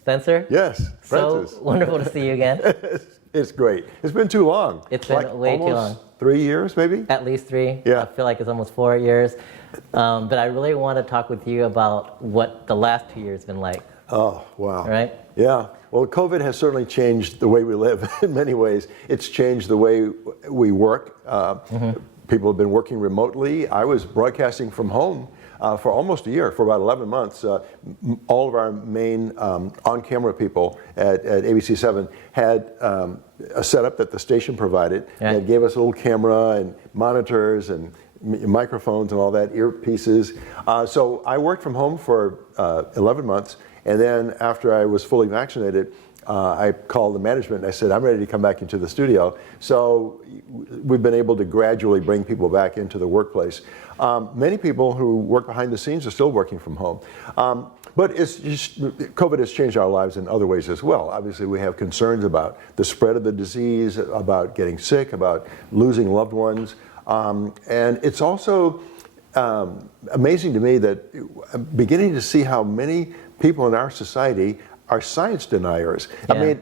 Spencer? Yes, Francis. So wonderful to see you again. It's great. It's been too long. It's been like way too long. 3 years, maybe? At least 3. Yeah. I feel like it's almost 4 years. But I really want to talk with you about what the last 2 years have been like. Oh, wow. Right? Yeah. Well, COVID has certainly changed the way we live in many ways. It's changed the way we work. People have been working remotely. I was broadcasting from home for almost a year, for about 11 months. All of our main on-camera people at ABC-7 had a setup that the station provided that gave us a little camera and monitors and microphones and all that, earpieces. So I worked from home for 11 months, and then after I was fully vaccinated, I called the management and I said, I'm ready to come back into the studio. So we've been able to gradually bring people back into the workplace. Many people who work behind the scenes are still working from home. But COVID has changed our lives in other ways as well. Obviously, we have concerns about the spread of the disease, about getting sick, about losing loved ones. And it's also amazing to me that I'm beginning to see how many people in our society are science deniers. I mean,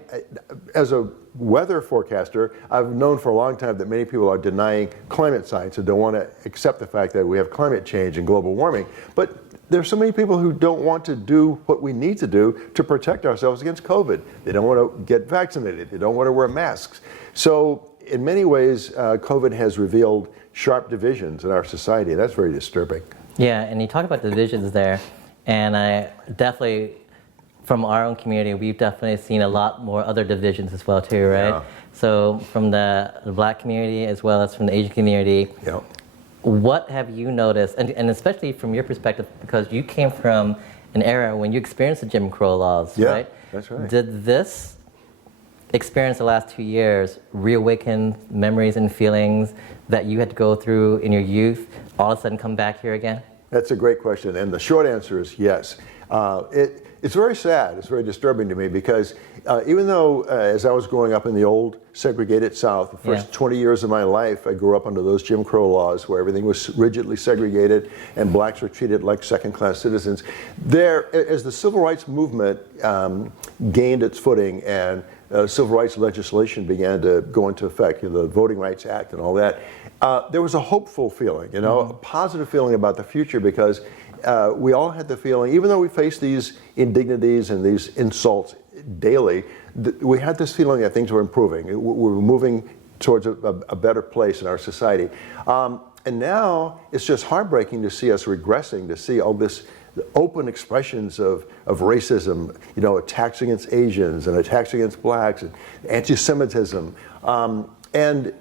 as a weather forecaster, I've known for a long time that many people are denying climate science and don't want to accept the fact that we have climate change and global warming. But there's so many people who don't want to do what we need to do to protect ourselves against COVID. They don't want to get vaccinated. They don't want to wear masks. So in many ways, COVID has revealed sharp divisions in our society. That's very disturbing. Yeah, and you talk about divisions there, and I definitely, from our own community, we've definitely seen a lot more other divisions as well too, right? Yeah. So from the Black community as well as from the Asian community, what have you noticed, and especially from your perspective, because you came from an era when you experienced the Jim Crow laws, right? That's right. Did this experience the last 2 years reawaken memories and feelings that you had to go through in your youth, all of a sudden come back here again? That's a great question, and the short answer is yes. It's very sad, it's very disturbing to me because even though as I was growing up in the old segregated South, the first 20 years of my life, I grew up under those Jim Crow laws where everything was rigidly segregated and blacks were treated like second-class citizens. There, as the civil rights movement gained its footing and civil rights legislation began to go into effect, the Voting Rights Act and all that, there was a hopeful feeling, a positive feeling about the future because we all had the feeling, even though we faced these indignities and these insults daily, we had this feeling that things were improving. We were moving towards a better place in our society. And now it's just heartbreaking to see us regressing, to see all this open expressions of racism, attacks against Asians and attacks against blacks and anti-Semitism. And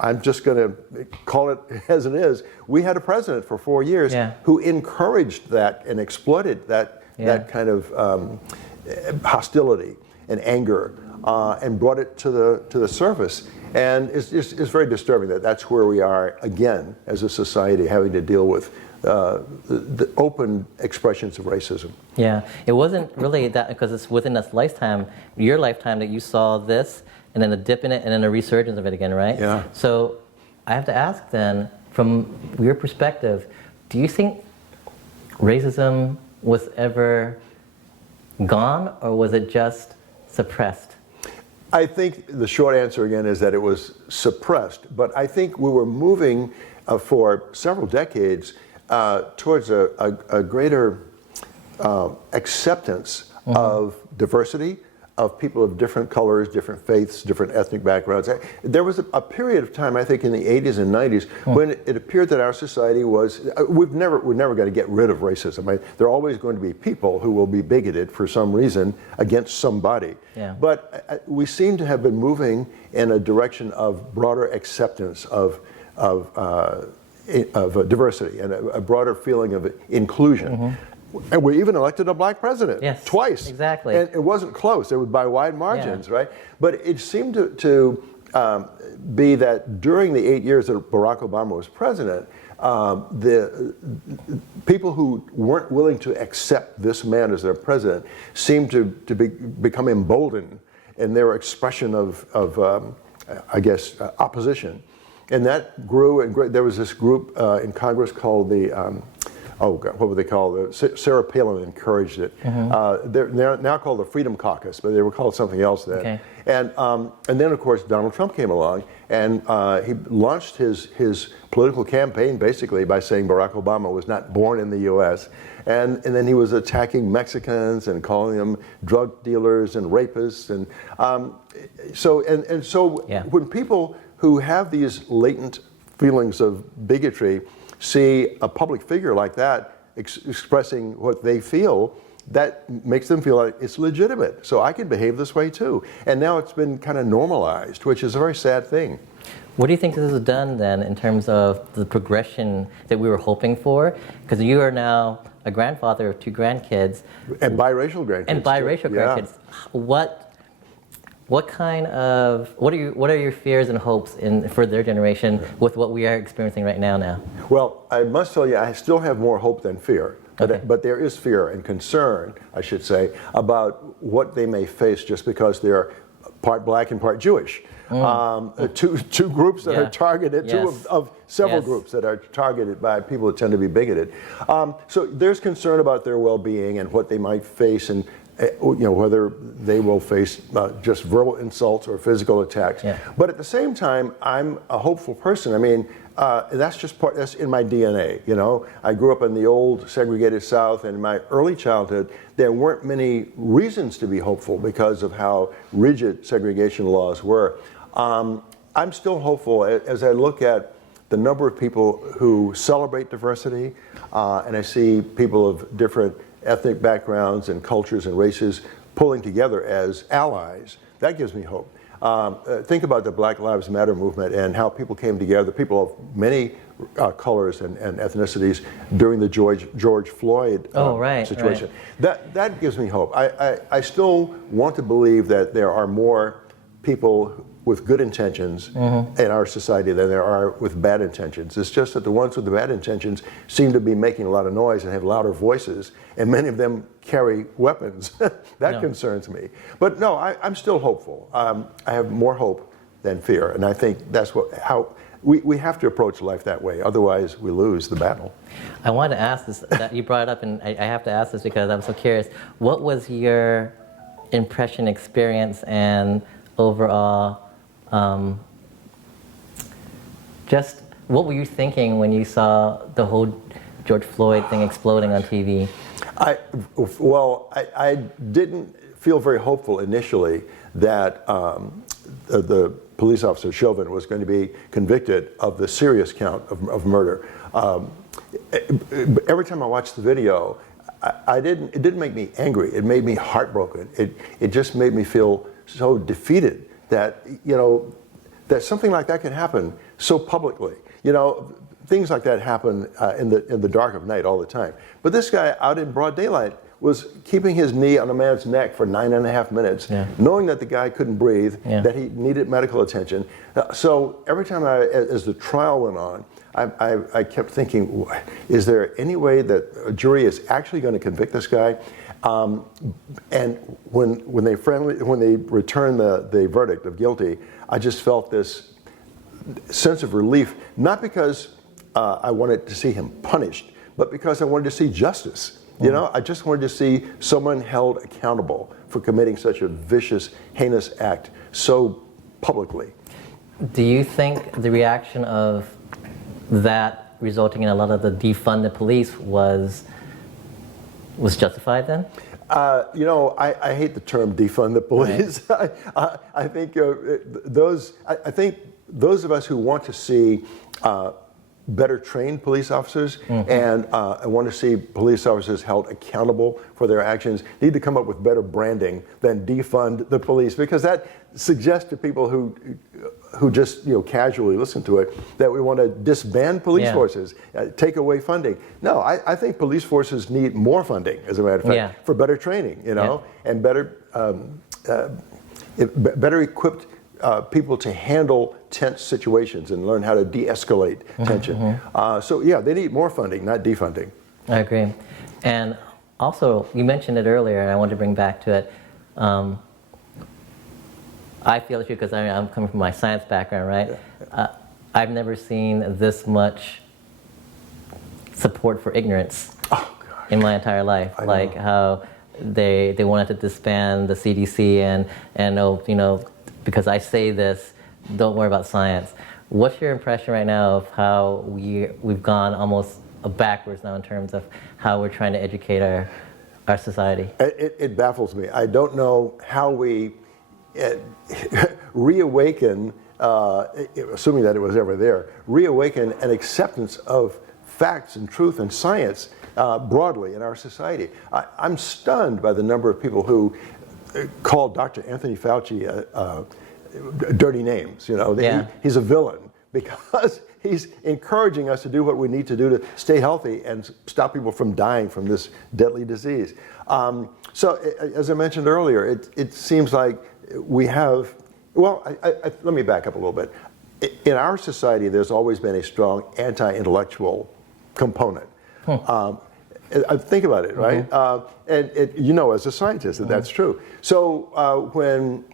I'm just going to call it as it is. We had a president for 4 years who encouraged that and exploited that kind of hostility and anger and brought it to the surface. And it's very disturbing that that's where we are again as a society, having to deal with the open expressions of racism. Yeah, it wasn't really that because it's within this lifetime, your lifetime, that you saw this, and then a dip in it, and then a resurgence of it again, right? Yeah. So I have to ask then, from your perspective, do you think racism was ever gone, or was it just suppressed? I think the short answer again is that it was suppressed, but I think we were moving for several decades towards a greater acceptance of diversity, of people of different colors, different faiths, different ethnic backgrounds. There was a period of time, I think in the 80s and 90s, when it appeared that our society was, we're never going to get rid of racism. There are always going to be people who will be bigoted for some reason against somebody. Yeah. But we seem to have been moving in a direction of broader acceptance of diversity and a broader feeling of inclusion. And we even elected a black president twice. Exactly. And it wasn't close. It was by wide margins, right? But it seemed to be that during the 8 years that Barack Obama was president, the people who weren't willing to accept this man as their president seemed to become emboldened in their expression of opposition. And that grew and grew. There was this group in Congress called the oh God, what were they called? Sarah Palin encouraged it. They're now called the Freedom Caucus, but they were called something else then. Okay. And then of course Donald Trump came along, and he launched his political campaign basically by saying Barack Obama was not born in the U.S. And then he was attacking Mexicans and calling them drug dealers and rapists, and so Yeah. when people who have these latent feelings of bigotry see a public figure like that expressing what they feel, that makes them feel like it's legitimate. So I can behave this way too. And now it's been kind of normalized, which is a very sad thing. What do you think this has done then in terms of the progression that we were hoping for? Because you are now a grandfather of 2 grandkids. And biracial grandkids. And biracial too. grandkids. What are your fears and hopes for their generation with what we are experiencing right now? Well, I must tell you, I still have more hope than fear. Okay. But there is fear and concern, I should say, about what they may face just because they're part black and part Jewish. Two groups that are targeted, Yes. two of several Yes. groups that are targeted by people that tend to be bigoted. So there's concern about their well-being and what they might face, and whether they will face just verbal insults or physical attacks. Yeah. But at the same time, I'm a hopeful person. I mean, that's in my DNA. I grew up in the old segregated South, and in my early childhood, there weren't many reasons to be hopeful because of how rigid segregation laws were. I'm still hopeful as I look at the number of people who celebrate diversity, and I see people of different ethnic backgrounds and cultures and races pulling together as allies. That gives me hope. Think about the Black Lives Matter movement and how people came together, people of many colors and ethnicities during the George Floyd situation. Right. That gives me hope. I still want to believe that there are more people with good intentions in our society than there are with bad intentions. It's just that the ones with the bad intentions seem to be making a lot of noise and have louder voices, and many of them carry weapons. That concerns me. But no, I'm still hopeful. I have more hope than fear, and I think that's how we have to approach life that way. Otherwise, we lose the battle. I wanted to ask this, that you brought it up, and I have to ask this because I'm so curious. What was your impression, experience, and overall just what were you thinking when you saw the whole George Floyd thing exploding on TV? I didn't feel very hopeful initially that the police officer, Chauvin, was going to be convicted of the serious count of murder. Every time I watched the video, it didn't make me angry. It made me heartbroken. It just made me feel so defeated that that something like that can happen so publicly. Things like that happen in the dark of night all the time. But this guy out in broad daylight was keeping his knee on a man's neck for 9.5 minutes, knowing that the guy couldn't breathe, that he needed medical attention. So every time as the trial went on, I kept thinking, is there any way that a jury is actually going to convict this guy? And when they returned the verdict of guilty, I just felt this sense of relief, not because I wanted to see him punished, but because I wanted to see justice. I just wanted to see someone held accountable for committing such a vicious, heinous act so publicly. Do you think the reaction of that resulting in a lot of the defund the police was justified then? I hate the term defund the police. Right. I think those of us who want to see better trained police officers and want to see police officers held accountable for their actions need to come up with better branding than defund the police, because that suggests to people who just casually listen to it that we want to disband police forces, take away funding. No, I think police forces need more funding, as a matter of fact, for better training, and better equipped people to handle tense situations and learn how to de-escalate tension. So they need more funding, not defunding. I agree. And also, you mentioned it earlier, and I want to bring back to it. I feel it too because I'm coming from my science background, right? I've never seen this much support for ignorance Oh, gosh. in my entire life. I Like know. how they wanted to disband the CDC and oh, you know, because I say this, don't worry about science. What's your impression right now of how we've gone almost backwards now in terms of how we're trying to educate our society? It baffles me. I don't know how we reawaken, assuming that it was ever there, reawaken an acceptance of facts and truth and science broadly in our society. I'm stunned by the number of people who call Dr. Anthony Fauci dirty names. You know, Yeah. he's a villain because he's encouraging us to do what we need to do to stay healthy and stop people from dying from this deadly disease. So, as I mentioned earlier, it seems like we have, well, let me back up a little bit. In our society, there's always been a strong anti-intellectual component. Think about it, right? And you know, as a scientist, that's true. So when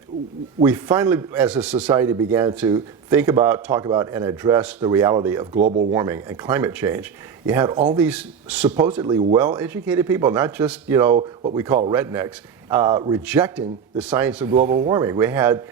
we finally, as a society, began to think about, talk about, and address the reality of global warming and climate change, you had all these supposedly well-educated people, not just, you know, what we call rednecks, rejecting the science of global warming. We had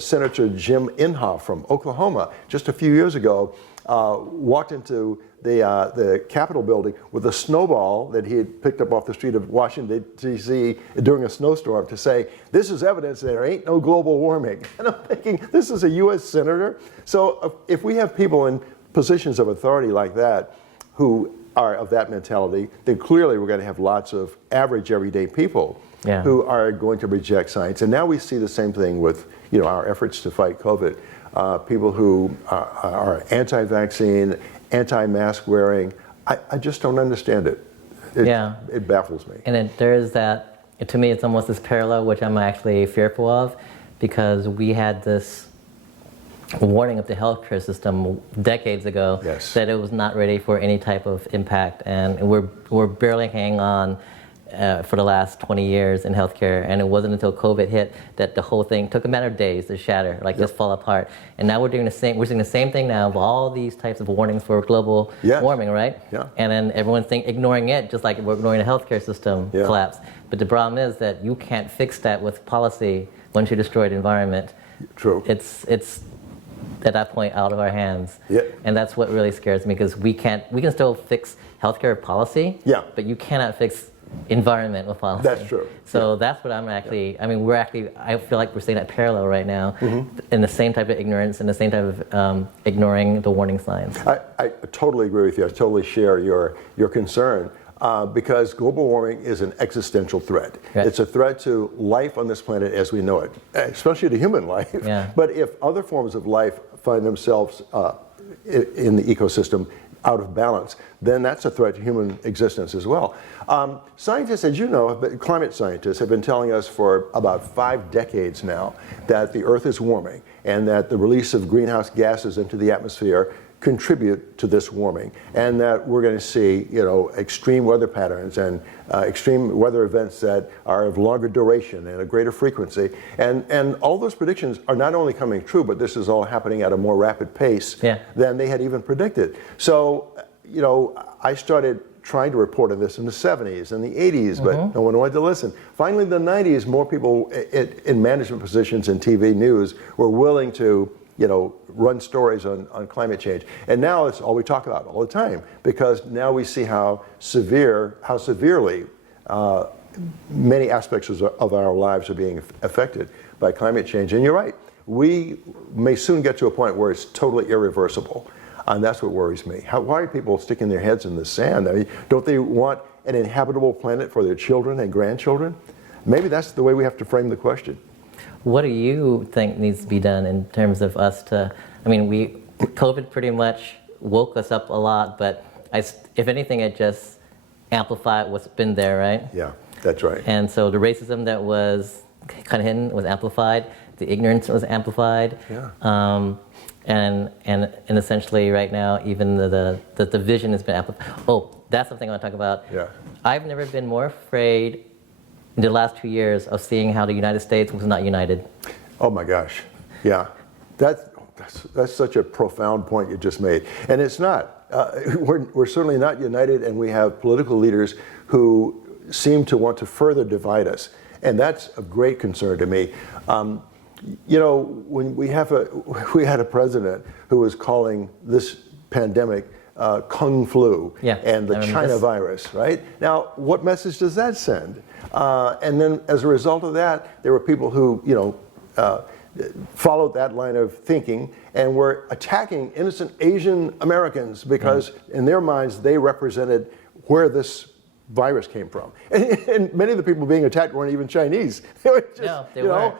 Senator Jim Inhofe from Oklahoma just a few years ago walked into the Capitol building with a snowball that he had picked up off the street of Washington, D.C. during a snowstorm to say, this is evidence that there ain't no global warming. And I'm thinking, this is a U.S. senator? So if we have people in positions of authority like that who are of that mentality, then clearly we're going to have lots of average, everyday people who are going to reject science. And now we see the same thing with, you know, our efforts to fight COVID. People who are anti-vaccine, anti-mask wearing. I just don't understand it. It baffles me. And there is that, to me, it's almost this parallel, which I'm actually fearful of, because we had this warning of the healthcare system decades ago that it was not ready for any type of impact, and we're barely hanging on for the last 20 years in healthcare, and it wasn't until COVID hit that the whole thing took a matter of days to shatter, like just fall apart. And now we're doing we're seeing the same thing now of all these types of warnings for global warming, right? And then everyone's ignoring it, just like we're ignoring the healthcare system collapse. But the problem is that you can't fix that with policy once you destroy the environment. True. It's at that point out of our hands. And that's what really scares me, because we can still fix healthcare policy, but you cannot fix environment with policy. That's true. So that's what I'm actually, I mean, I feel like we're seeing that parallel right now in the same type of ignorance and the same type of ignoring the warning signs. I totally agree with you. I totally share your concern because global warming is an existential threat. It's a threat to life on this planet as we know it, especially to human life. But if other forms of life find themselves in the ecosystem out of balance, then that's a threat to human existence as well. Scientists, as you know, climate scientists have been telling us for about 5 decades now that the Earth is warming and that the release of greenhouse gases into the atmosphere contribute to this warming, and that we're going to see, you know, extreme weather patterns and extreme weather events that are of longer duration and a greater frequency. And all those predictions are not only coming true, but this is all happening at a more rapid pace than they had even predicted. So, you know, I started trying to report on this in the 70s and the 80s, but no one wanted to listen. Finally, in the 90s, more people in management positions in TV news were willing to, you know, run stories on climate change. And now it's all we talk about all the time, because now we see how severely many aspects of our lives are being affected by climate change. And you're right, we may soon get to a point where it's totally irreversible. And that's what worries me. Why are people sticking their heads in the sand? I mean, don't they want an inhabitable planet for their children and grandchildren? Maybe that's the way we have to frame the question. What do you think needs to be done in terms of us to, I mean, COVID pretty much woke us up a lot, but if anything, it just amplified what's been there, right? Yeah, that's right. And so the racism that was kind of hidden was amplified, the ignorance was amplified, and essentially right now, even the division has been amplified. Oh, that's something I want to talk about. I've never been more afraid in the last 2 years of seeing how the United States was not united. Oh my gosh, yeah. That's such a profound point you just made. And it's not. we're certainly not united, and we have political leaders who seem to want to further divide us. And that's of great concern to me. You know, when we had a president who was calling this pandemic Kung flu and the China virus, right? Now, what message does that send? And then as a result of that, there were people who, you know, followed that line of thinking and were attacking innocent Asian Americans because in their minds they represented where this virus came from. And many of the people being attacked weren't even Chinese. They were just, no, they weren't.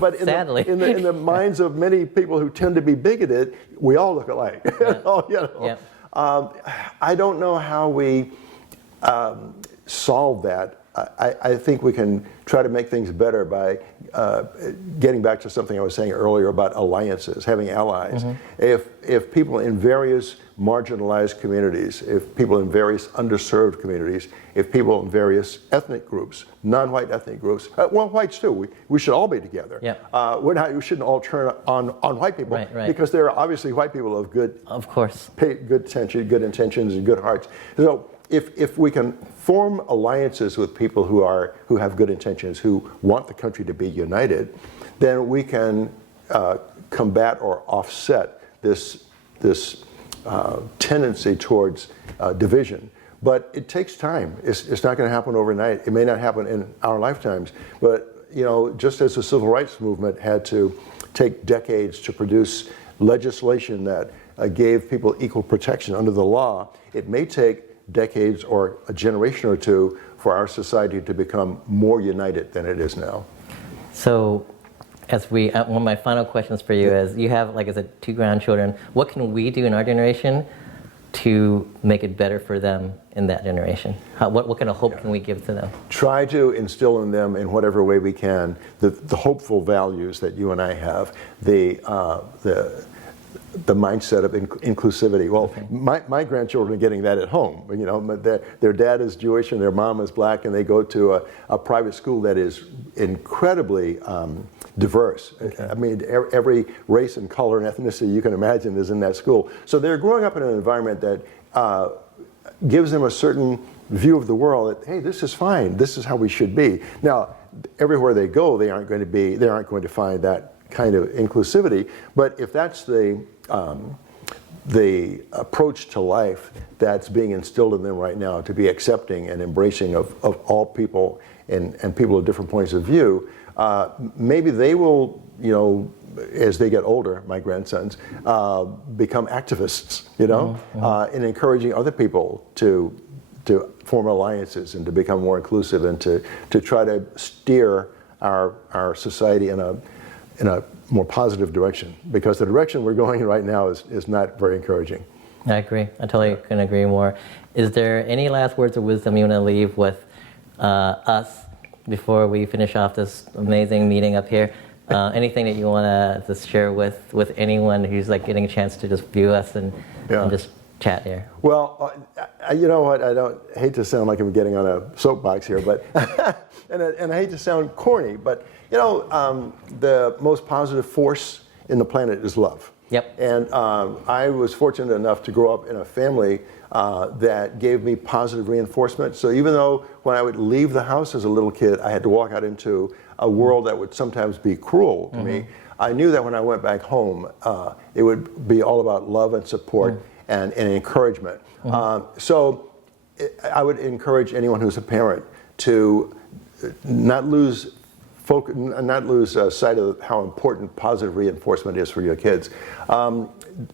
But Sadly. in the minds of many people who tend to be bigoted, we all look alike. You know? I don't know how we solve that. I think we can try to make things better by getting back to something I was saying earlier about alliances, having allies. If people in various marginalized communities, if people in various underserved communities, if people in various ethnic groups, non-white ethnic groups, well, whites too, we should all be together. We shouldn't all turn on white people because there are obviously white people of good, good intentions and good hearts. So if we can form alliances with people who have good intentions, who want the country to be united, then we can combat or offset this tendency towards division. But it takes time. It's not going to happen overnight. It may not happen in our lifetimes. But you know, just as the civil rights movement had to take decades to produce legislation that gave people equal protection under the law, it may take decades or a generation or two for our society to become more united than it is now. So, one of my final questions for you is, you have, like I said, 2 grandchildren. What can we do in our generation to make it better for them in that generation? What kind of hope can we give to them? Try to instill in them, in whatever way we can, the hopeful values that you and I have, the mindset of inclusivity. Well, my grandchildren are getting that at home. You know, their dad is Jewish and their mom is black, and they go to a private school that is incredibly diverse. I mean, every race and color and ethnicity you can imagine is in that school. So they're growing up in an environment that gives them a certain view of the world that, hey, this is fine. This is how we should be. Now, everywhere they go, they aren't going to find that kind of inclusivity. But if that's the approach to life that's being instilled in them right now, to be accepting and embracing of all people and people of different points of view, maybe they will, you know, as they get older, my grandsons, become activists, you know, in encouraging other people to form alliances and to become more inclusive and to try to steer our society in a more positive direction, because the direction we're going in right now is not very encouraging. I agree. I totally couldn't agree more. Is there any last words of wisdom you want to leave with us before we finish off this amazing meeting up here? Anything that you want to just share with anyone who's like getting a chance to just view us and just chat here? Well, you know what? I hate to sound like I'm getting on a soapbox here, but and I hate to sound corny, but you know, the most positive force in the planet is love. And I was fortunate enough to grow up in a family that gave me positive reinforcement. So even though when I would leave the house as a little kid, I had to walk out into a world that would sometimes be cruel to me, I knew that when I went back home, it would be all about love and support and encouragement. So I would encourage anyone who's a parent to not lose sight of how important positive reinforcement is for your kids.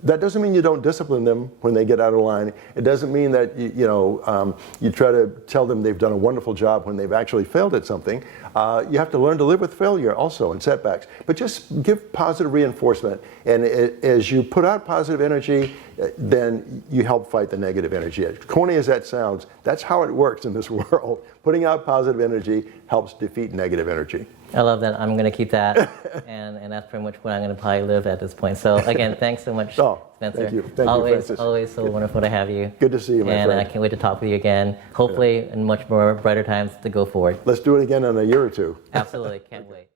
That doesn't mean you don't discipline them when they get out of line. It doesn't mean that you try to tell them they've done a wonderful job when they've actually failed at something. You have to learn to live with failure also and setbacks. But just give positive reinforcement, and as you put out positive energy, then you help fight the negative energy. As corny as that sounds, that's how it works in this world. Putting out positive energy helps defeat negative energy. I love that. I'm going to keep that, and that's pretty much what I'm going to probably live at this point. So again, thanks so much, Spencer. Thank you. Thank you, Francis. Always so wonderful to have you. Good to see you, my friend. And I can't wait to talk with you again, hopefully in much more brighter times to go forward. Let's do it again in a year or two. Absolutely. Can't wait.